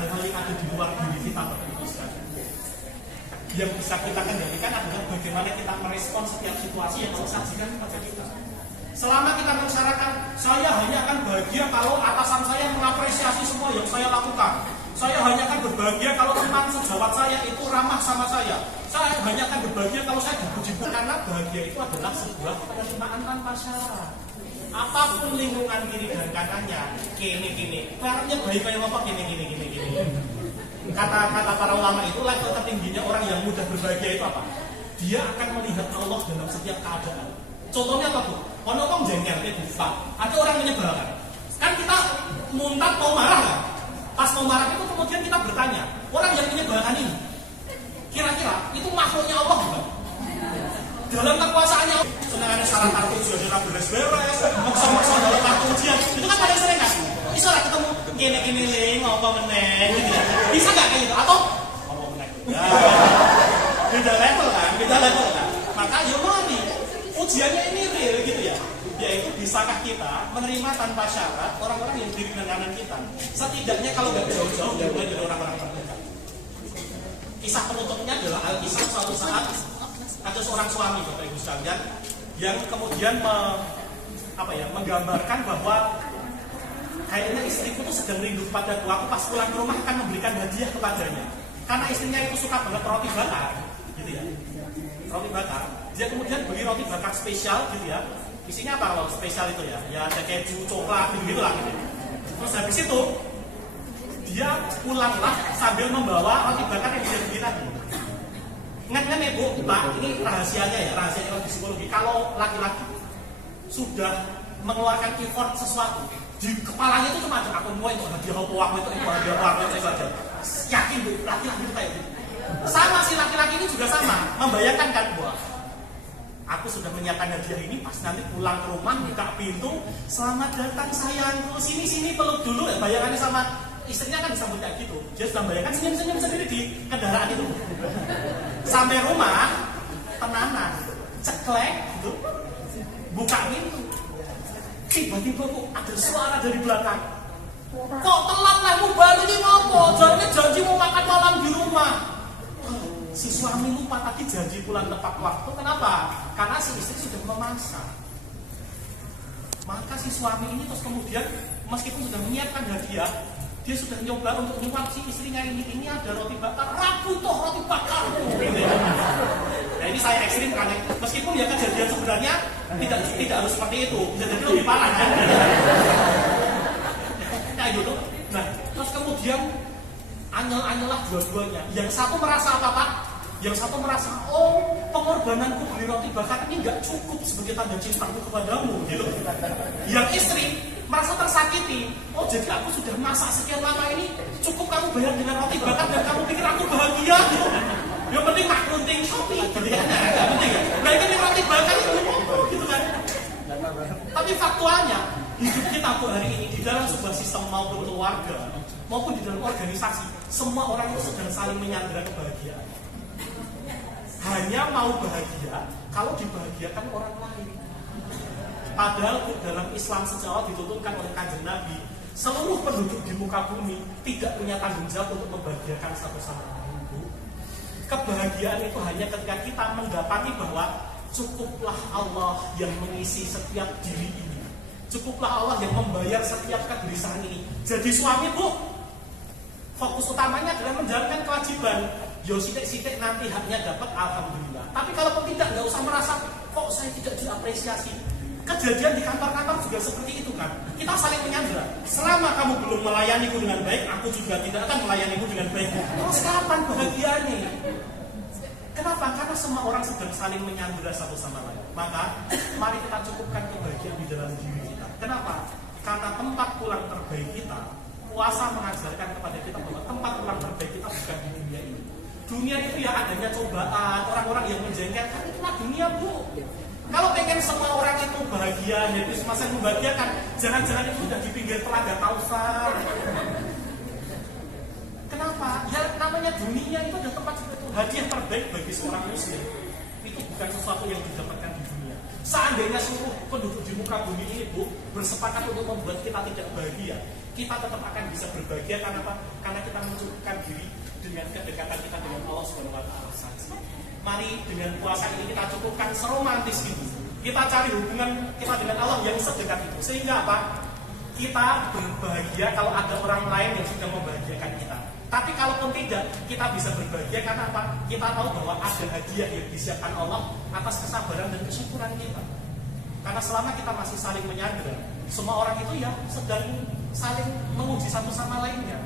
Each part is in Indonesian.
hal-hal yang ada di luar diri kita berputuskan. Yang bisa kita kendalikan adalah bagaimana kita merespon setiap situasi yang disajikan kepada kita. Selama kita mensyaratkan, saya hanya akan bahagia kalau atasan saya mengapresiasi semua yang saya lakukan. Saya hanya akan berbahagia kalau teman sejawat saya itu ramah sama saya. Saya hanya akan berbahagia kalau saya dipuji. Karena bahagia itu adalah sebuah penerimaan tanpa syarat. Apapun lingkungan kiri dan kanannya, kini. Caranya baik kayak apa gini. Kata para ulama itu level tertingginya orang yang mudah berbahagia itu apa? Dia akan melihat Allah dalam setiap keadaan. Contohnya apa, Bu? Ono wong jengkel itu, Pak. Ada orang menyebalkan. Kan kita muntah mau marah kan? Pas mau marah itu kemudian kita bertanya, orang yang menyebalkan ini kira-kira itu makhluknya Allah bukan? Dalam kekuasaannya senangannya salah kartu ujian beres-beres, maksa-maksa dalam kartu ujian itu kan paling sering kan? Bisa lah ketemu gini ling, apa meneng gitu ya? Bisa nggak kayak gitu? Atau apa meneng? Beda level kan? Maka nih ujiannya ini real gitu ya. Yaitu bisakah kita menerima tanpa syarat orang-orang yang kiri dan kanan kita? Setidaknya kalau nggak jauh-jauh dimulai dari orang-orang terdekat. Kisah penutupnya adalah Alkisah suatu saat ada seorang suami Bapak Ibu sekalian yang kemudian menggambarkan bahwa kayaknya istriku tuh sedang rindu padaku. Aku pas pulang ke rumah akan memberikan hadiah kepadanya. Karena istrinya itu suka banget roti bakar, gitu ya. Roti bakar. Dia kemudian beli roti bakar spesial, gitu ya. Isinya apa kalau spesial itu ya? Ya ada keju, coklat, gitu lah. Gitu. Terus habis itu dia pulanglah sambil membawa roti bakar yang dia beli tadi. Ingat-ingat ya Bu, Pak, ini rahasianya ya, rahasia psikologi. Kalau laki-laki sudah mengeluarkan effort sesuatu, di kepalanya itu cuma ada aku mau itu hadiah aku itu saja. Yakin Bu, laki-laki itu kayak gitu. Sama si laki-laki ini juga sama, membayangkan kan bahwa aku sudah menyiapkan hadiah ini, pas nanti pulang ke rumah buka pintu, selamat datang sayangku, sini peluk dulu ya, bayangannya sama istrinya kan disambut kayak gitu. Dia sudah bayangkan senyum-senyum sendiri di kendaraan itu. Sampai rumah, tenanan, ceklek gitu, buka pintu. Tiba-tiba kok ada suara dari belakang. Kok telat lah, mau balik ini ngopo? Janji mau makan malam di rumah. Si suami lupa tadi janji pulang tepat waktu. Kenapa? Karena si istri sudah memasak. Maka si suami ini terus kemudian meskipun sudah menyiapkan hadiah, dia sudah nyoba untuk nyuap si istrinya ini ada roti bakar, ragu toh roti bakar. Nah ini saya ekstrim kan, meskipun ya kejadian sebenarnya tidak harus seperti itu, bisa jadi lebih parah kan. Kayak gitu. Nah terus kemudian anyel-anyelah dua-duanya. Yang satu merasa apa Pak? Yang satu merasa, oh pengorbananku beli roti bakar ini nggak cukup sebagai tanda cintaku kepadamu, gitu. Yang istri merasa tersakiti, oh jadi aku sudah masak sekian lama ini, cukup kamu bayar dengan roti bakar dan kamu pikir aku bahagia, gitu. Yang penting mak runting Shopee, gitu ya. Nggak penting ya. Nah ini roti bakar itu, gitu kan. Tapi faktualnya, hidup kita hari ini di dalam sebuah sistem maupun keluarga, maupun di dalam organisasi, semua orang itu sedang saling menyandera kebahagiaan. Hanya mau bahagia kalau dibahagiakan orang lain. Padahal dalam Islam sejauh dituturkan oleh Kanjeng Nabi, seluruh penduduk di muka bumi tidak punya tanggung jawab untuk membahagiakan satu sama lain. Kebahagiaan itu hanya ketika kita mendapati bahwa cukuplah Allah yang mengisi setiap diri ini. Cukuplah Allah yang membayar setiap kegelisahan ini. Jadi suami Bu, fokus utamanya adalah menjalankan kewajiban. Yo sitik-sitik nanti haknya dapat, alhamdulillah. Tapi kalau tidak, nggak usah merasa kok saya tidak diapresiasi. Kejadian di kantor-kantor juga seperti itu kan. Kita saling menyandera. Selama kamu belum melayaniku dengan baik, aku juga tidak akan melayanimu dengan baik. Terus kapan bahagianya? Kenapa? Karena semua orang sedang saling menyandera satu sama lain. Maka mari kita cukupkan kebahagiaan di dalam diri kita. Kenapa? Karena tempat pulang terbaik kita, puasa mengajarkan kepada kita bahwa tempat pulang terbaik kita bukan di dunia ini. Dunia itu ya adanya cobaan, orang-orang yang menjengkelkan, itulah dunia Bu. Kalau pengen semua orang itu bahagia, happy, semasa membahagiakan, jangan-jangan itu sudah di pinggir telaga Kausar. Kenapa? Ya namanya dunia itu adalah tempat hadiah terbaik bagi seorang muslim. itu bukan sesuatu yang didapatkan di dunia. Seandainya seluruh penduduk di muka bumi ini, Bu, bersepakat untuk membuat kita tidak bahagia, kita tetap akan bisa berbahagia. Karena apa? Karena kita mencukupkan diri dengan kedekatan kita dengan Allah Subhanahu wa Ta'ala. Mari dengan puasa ini kita cukupkan seromantis itu. Kita cari hubungan kita dengan Allah yang sedekat itu. Sehingga apa? Kita berbahagia kalau ada orang lain yang sudah membahagiakan kita. Tapi kalaupun tidak, kita bisa berbahagia karena apa? Kita tahu bahwa ada hadiah yang disiapkan Allah atas kesabaran dan kesyukuran kita. Karena selama kita masih saling menyadar, semua orang itu ya sedang saling menguji satu sama lainnya.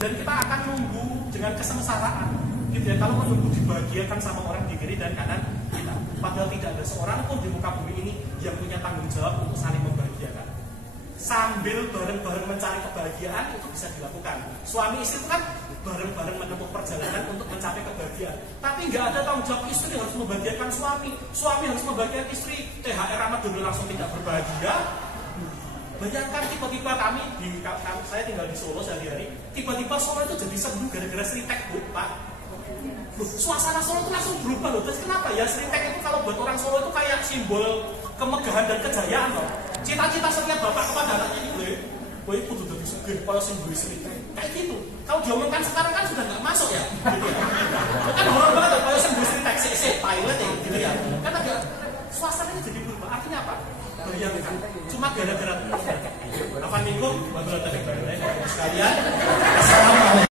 Dan kita akan nunggu dengan kesengsaraan, gitu ya, kalau menunggu dibahagiakan sama orang di kiri dan kanan kita. Padahal tidak ada seorang pun di muka bumi ini yang punya tanggung jawab untuk saling membahagiakan. Sambil bareng-bareng mencari kebahagiaan itu bisa dilakukan. Suami istri itu kan bareng-bareng menempuh perjalanan untuk mencapai kebahagiaan. Tapi nggak ada tanggung jawab istri harus membahagiakan suami, suami harus membahagiakan istri. THR Ramadan langsung tidak berbahagia. Bayangkan tiba-tiba saya tinggal di Solo sehari-hari, tiba-tiba Solo itu jadi seru gara-gara Sritek, Bu, Pak. Suasana Solo itu langsung berubah loh. Terus kenapa ya? Sritek itu kalau buat orang Solo itu kayak simbol kemegahan dan kejayaan loh. Cita-cita setiap bapak kepada anaknya ini, gue kudu jadi sugih kalau simbol Sritek. Kayak gitu. Kalau diomongkan sekarang kan sudah nggak masuk ya. Gitu ya. Kan horor banget kalau simbol Sritek, pilot ya, gitu ya. Kan agak suasananya jadi berubah. Artinya apa? Bayangkan, cuma gara-gara apa minggu, sekalian.